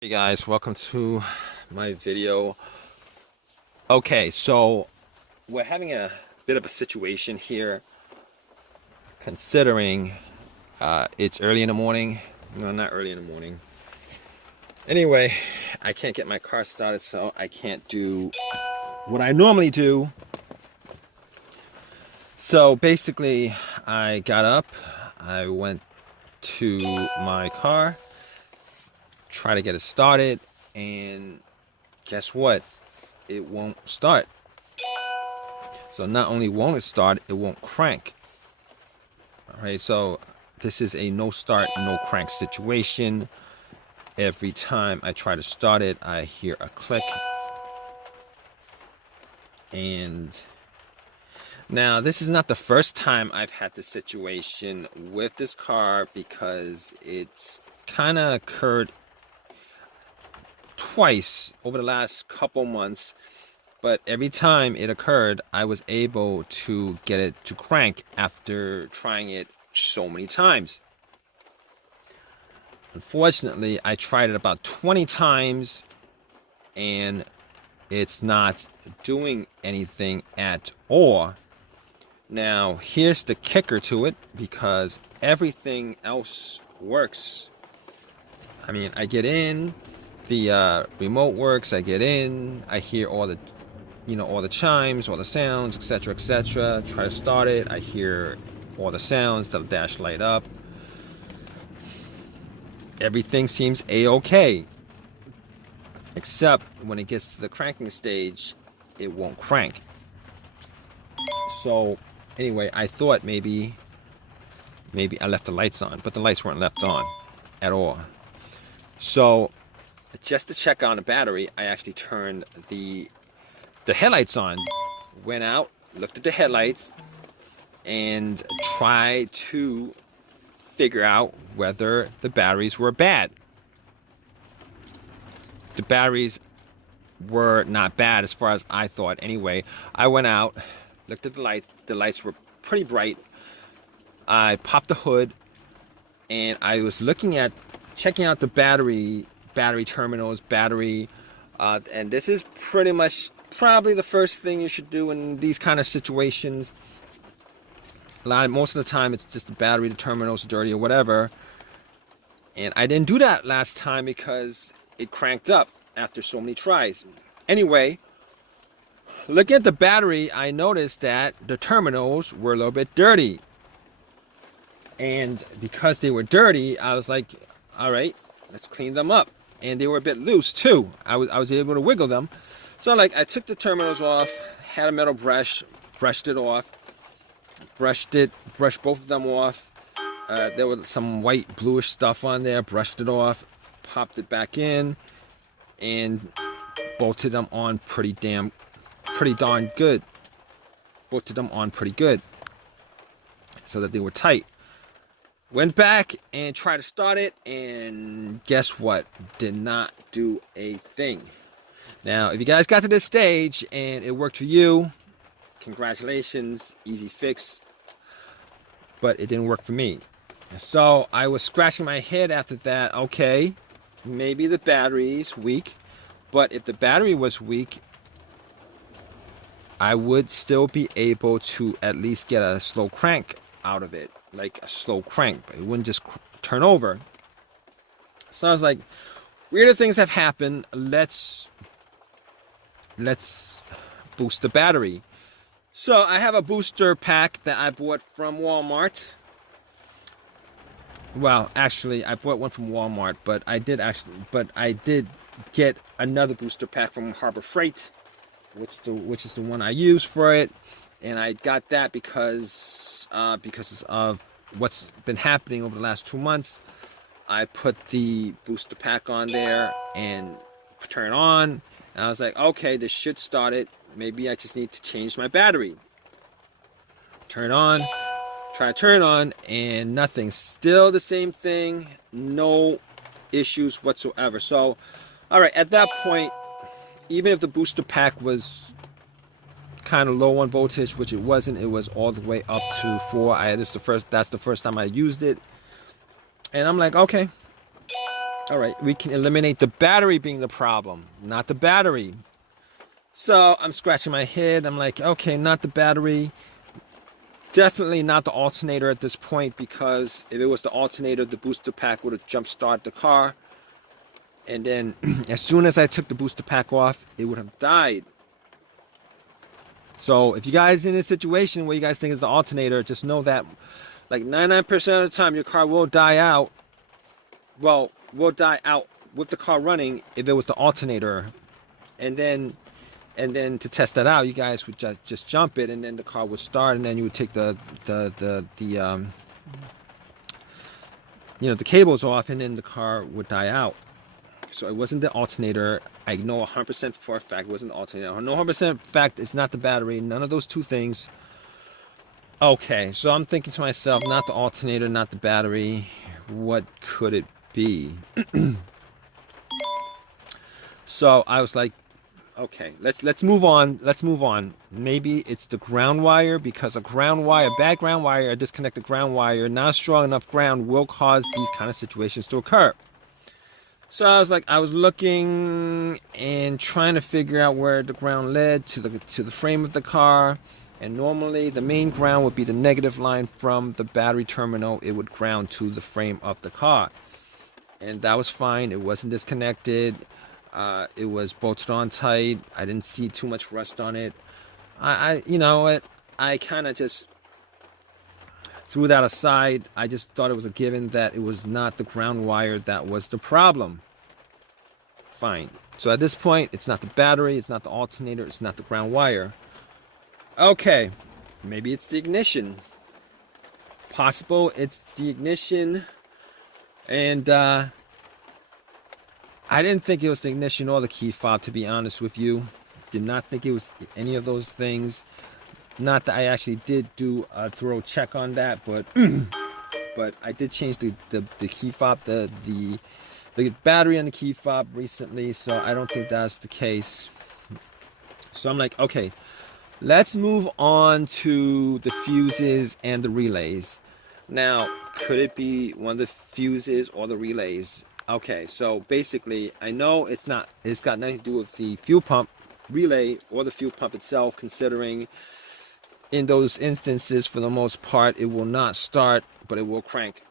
Hey guys, welcome to my video. Okay, so we're having a bit of a situation here considering it's early in the morning. No, not early in the morning. Anyway, I can't get my car started, so I can't do what I normally do. So basically, I got up, I went to my car, tried to get it started, and guess what? It won't start. So not only won't it start, it won't crank. All right, so this is a no start, no crank situation. Every time I try to start it, I hear a click. And now this is not the first time I've had this situation with this car, because it's kind of occurred twice over the last couple months. But every time it occurred, I was able to get it to crank after trying it so many times. Unfortunately, I tried it about 20 times and it's not doing anything at all. Now, here's the kicker to it, because everything else works. I mean, I get in, the remote works, I get in, I hear all the all the chimes, all the sounds, etc., etc. Try to start it, I hear all the sounds, the dash light up. Everything seems a-okay, except when it gets to the cranking stage, it won't crank. So anyway, I thought maybe I left the lights on, but the lights weren't left on at all. So just to check on the battery, I actually turned the headlights on, went out, looked at the headlights, and tried to figure out whether the batteries were bad. The batteries were not bad as far as I thought. Anyway, I went out, looked at the lights. The lights were pretty bright. I popped the hood, and I was checking out the battery terminals, and this is pretty much probably the first thing you should do in these kind of situations. Most of the time, it's just the battery, the terminals are dirty or whatever. And I didn't do that last time because it cranked up after so many tries. Anyway, looking at the battery, I noticed that the terminals were a little bit dirty. And because they were dirty, I was like, all right, let's clean them up. And they were a bit loose too. I was able to wiggle them. So I took the terminals off, had a metal brush, brushed it off, brushed both of them off. There was some white bluish stuff on there, brushed it off, popped it back in, and bolted them on pretty darn good. Bolted them on pretty good so that they were tight. Went back and tried to start it, and guess what? Did not do a thing. Now, if you guys got to this stage and it worked for you, congratulations, easy fix. But it didn't work for me. So I was scratching my head after that. Okay, maybe the battery's weak, but if the battery was weak, I would still be able to at least get a slow crank out of it, like a slow crank. It wouldn't just turn over. So I was like, weirder things have happened. Let's boost the battery. So I have a booster pack that I bought from Walmart. Well, actually, I bought one from Walmart, but I did get another booster pack from Harbor Freight, which is the one I use for it. And I got that because of what's been happening over the last 2 months. I put the booster pack on there and turn on, and I was like, okay, this should start it. Maybe I just need to change my battery. Turn on, try to turn on, and nothing. Still the same thing. No issues whatsoever. So, all right, at that point, even if the booster pack was kind of low on voltage, which it wasn't, it was all the way up to 4. That's the first time I used it. And I'm like, okay, All right, we can eliminate the battery being the problem, not the battery. So I'm scratching my head. I'm like, okay, not the battery. Definitely not the alternator at this point, because if it was the alternator, the booster pack would have jump-started the car. And then as soon as I took the booster pack off, it would have died. So if you guys in a situation where you guys think it's the alternator, just know that like 99% of the time your car will die out. Well, will die out with the car running if it was the alternator. And then to test that out, you guys would just jump it, and then the car would start, and then you would take the cables off, and then the car would die out. So it wasn't the alternator. I know 100% for a fact it wasn't the alternator. I know 100% fact it's not the battery. None of those two things. Okay, so I'm thinking to myself, not the alternator, not the battery. What could it be? So I was like, okay, let's move on. Let's move on. Maybe it's the ground wire, because a bad ground wire, a disconnected ground wire, not strong enough ground will cause these kind of situations to occur. So I was looking and trying to figure out where the ground led to the frame of the car. And normally the main ground would be the negative line from the battery terminal. It would ground to the frame of the car. And that was fine. It wasn't disconnected. It was bolted on tight. I didn't see too much rust on it. I kind of just threw that aside. I just thought it was a given that it was not the ground wire that was the problem. Fine. So at this point, it's not the battery, it's not the alternator, it's not the ground wire. Okay, maybe it's the ignition. Possible it's the ignition. And I didn't think it was the ignition or the key fob, to be honest with you. Did not think it was any of those things. Not that I actually did do a thorough check on that, but I did change the key fob, the battery on the key fob recently, so I don't think that's the case. So I'm like, okay, let's move on to the fuses and the relays. Now, could it be one of the fuses or the relays? Okay, so basically, I know it's got nothing to do with the fuel pump relay or the fuel pump itself, considering in those instances, for the most part, it will not start, but it will crank.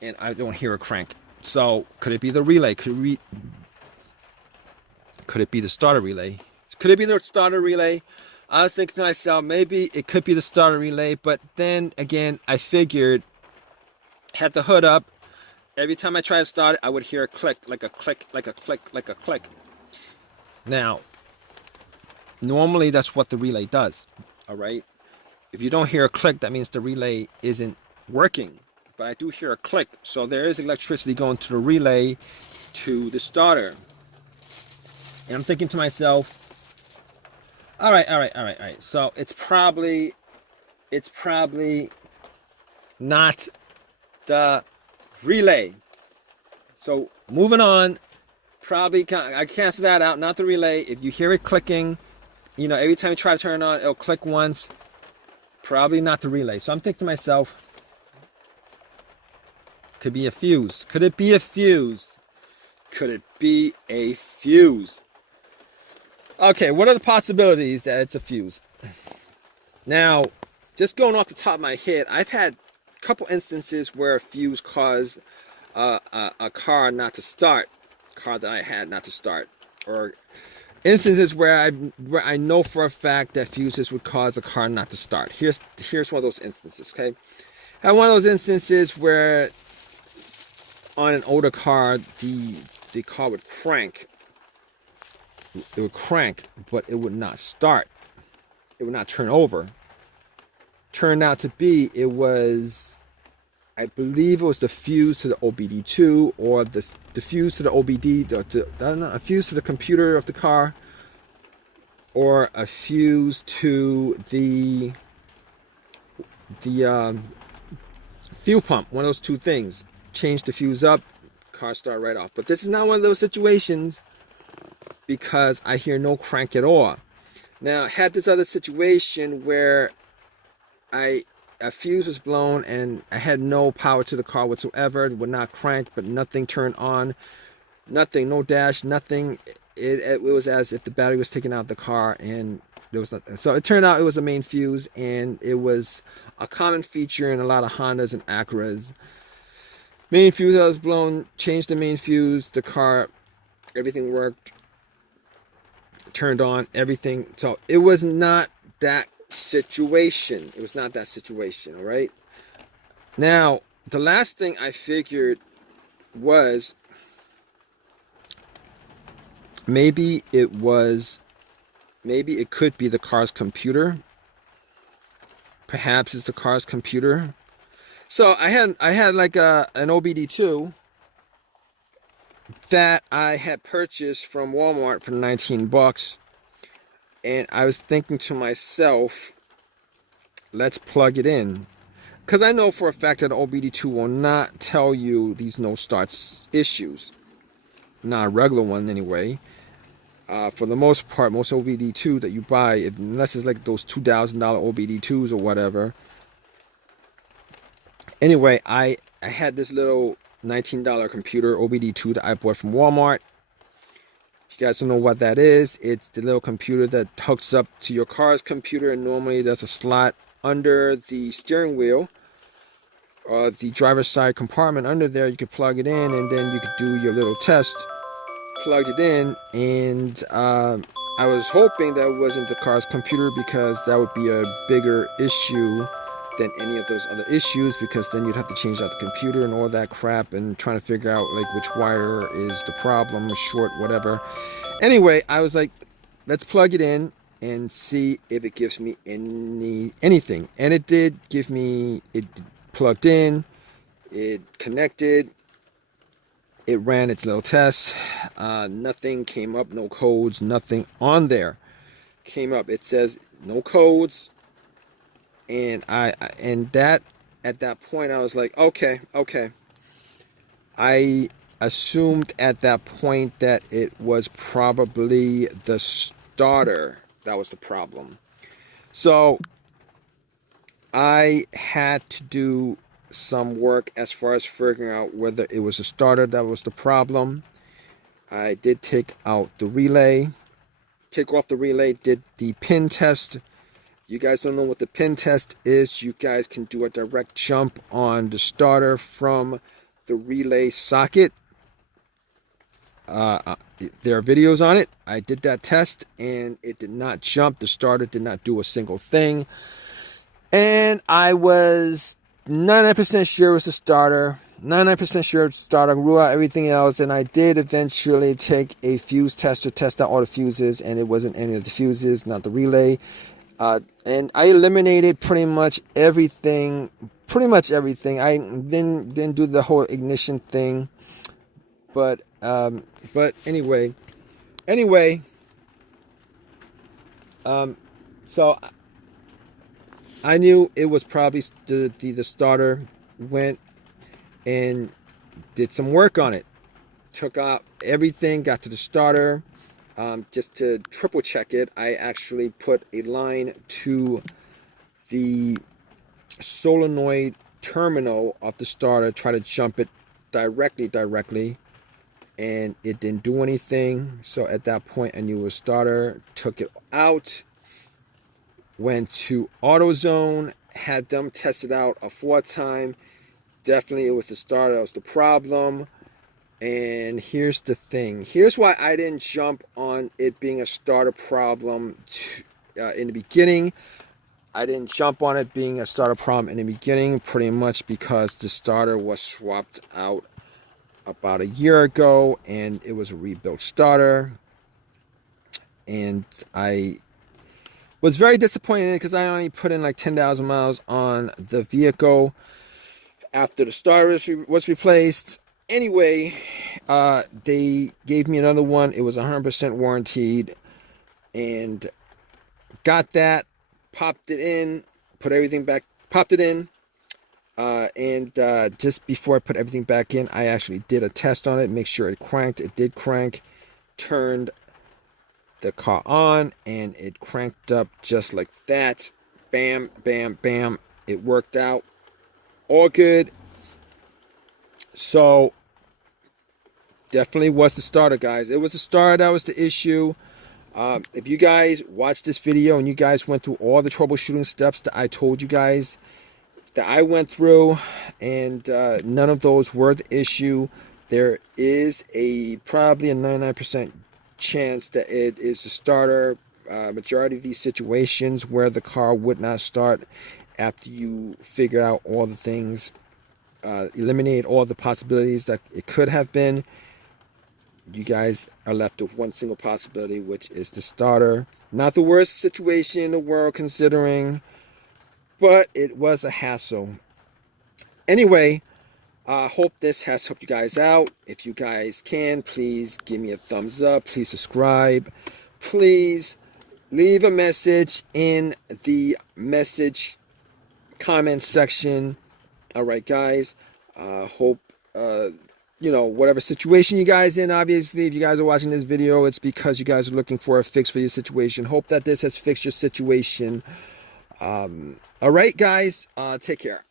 And I don't hear a crank. So, could it be the relay? Could it be the starter relay? Could it be the starter relay? I was thinking to myself, maybe it could be the starter relay, but then again, I figured, had the hood up, every time I try to start it, I would hear a click, like a click, like a click, like a click. Now, normally that's what the relay does, all right? If you don't hear a click, that means the relay isn't working. But I do hear a click, so there is electricity going to the relay to the starter. And I'm thinking to myself, all right. So it's probably not the relay. So moving on, I cancel that out, not the relay. If you hear it clicking, every time you try to turn it on, it'll click once. Probably not the relay. So I'm thinking to myself, could be a fuse. Could it be a fuse? Could it be a fuse? Okay, what are the possibilities that it's a fuse? Now, just going off the top of my head, I've had a couple instances where a fuse caused a car not to start. Car that I had not to start. Or instances where I know for a fact that fuses would cause a car not to start. Here's one of those instances, okay? I had one of those instances where on an older car, the car would crank. It would crank, but it would not start. It would not turn over. Turned out to be, I believe it was the fuse to the OBD2 or the fuse to the OBD, a fuse to the computer of the car, or a fuse to the fuel pump. One of those two things. Change the fuse up, car start right off. But this is not one of those situations because I hear no crank at all. Now, I had this other situation where I a fuse was blown, and I had no power to the car whatsoever. It would not crank, but nothing turned on. Nothing, no dash, nothing. It was as if the battery was taken out of the car, and there was nothing. So it turned out it was a main fuse, and it was a common feature in a lot of Hondas and Acuras. Main fuse that was blown, changed the main fuse, the car, everything worked, turned on, everything. So it was not that situation. It was not that situation, all right? Now, the last thing I figured was maybe it could be the car's computer. Perhaps it's the car's computer. So I had like an OBD2 that I had purchased from Walmart for 19 bucks. And I was thinking to myself, let's plug it in. Because I know for a fact that OBD2 will not tell you these no starts issues. Not a regular one anyway. For the most part, most OBD2 that you buy, unless it's like those $2,000 OBD2s or whatever. Anyway, I had this little $19 computer OBD2 that I bought from Walmart. If you guys don't know what that is, it's the little computer that hooks up to your car's computer, and normally there's a slot under the steering wheel or the driver's side compartment under there. You could plug it in, and then you could do your little test. Plugged it in, and I was hoping that it wasn't the car's computer, because that would be a bigger issue than any of those other issues, because then you'd have to change out the computer and all that crap and trying to figure out like which wire is the problem, short, whatever. Anyway, I was like, let's plug it in and see if it gives me anything. And it did give me, it plugged in, it connected, it ran its little test. Nothing came up, no codes, nothing on there came up. It says no codes. And at that point I was like, okay. I assumed at that point that it was probably the starter that was the problem. So I had to do some work as far as figuring out whether it was the starter that was the problem. I did take off the relay, did the pin test. You guys don't know what the pin test is, you guys can do a direct jump on the starter from the relay socket. There are videos on it. I did that test, and it did not jump. The starter did not do a single thing. And I was 99% sure it was the starter. 99% sure it was the starter. Rule out everything else. And I did eventually take a fuse tester, test out all the fuses, and it wasn't any of the fuses, not the relay. And I eliminated pretty much everything. I didn't do the whole ignition thing. But anyway. So I knew it was probably the starter. Went and did some work on it. Took out everything, got to the starter. Just to triple check it, I actually put a line to the solenoid terminal of the starter, try to jump it directly, and it didn't do anything. So at that point I knew it was starter. Took it out, went to AutoZone, had them test it out a fourth time. Definitely it was the starter that was the problem. And here's the thing. Here's why I didn't jump on it being a starter problem in the beginning. I didn't jump on it being a starter problem in the beginning, pretty much because the starter was swapped out about a year ago, and it was a rebuilt starter. And I was very disappointed in it, because I only put in like 10,000 miles on the vehicle after the starter was replaced. Anyway, they gave me another one. It was 100% warranted, and got that, popped it in, put everything back, popped it in, and just before I put everything back in, I actually did a test on it, make sure it cranked. It did crank. Turned the car on, and it cranked up just like that. Bam, bam, bam. It worked out all good. So definitely was the starter, guys. It was the starter that was the issue. If you guys watched this video and you guys went through all the troubleshooting steps that I told you guys that I went through, and none of those were the issue, there is probably a 99% chance that it is the starter. Majority of these situations where the car would not start after you figure out all the things, eliminate all the possibilities that it could have been, you guys are left with one single possibility, which is the starter. Not the worst situation in the world considering, but it was a hassle. Anyway, I hope this has helped you guys out. If you guys can, please give me a thumbs up. Please subscribe. Please leave a message in the message comment section. All right, guys. Hope, whatever situation you guys in, obviously, if you guys are watching this video, it's because you guys are looking for a fix for your situation. Hope that this has fixed your situation. All right, guys. Take care.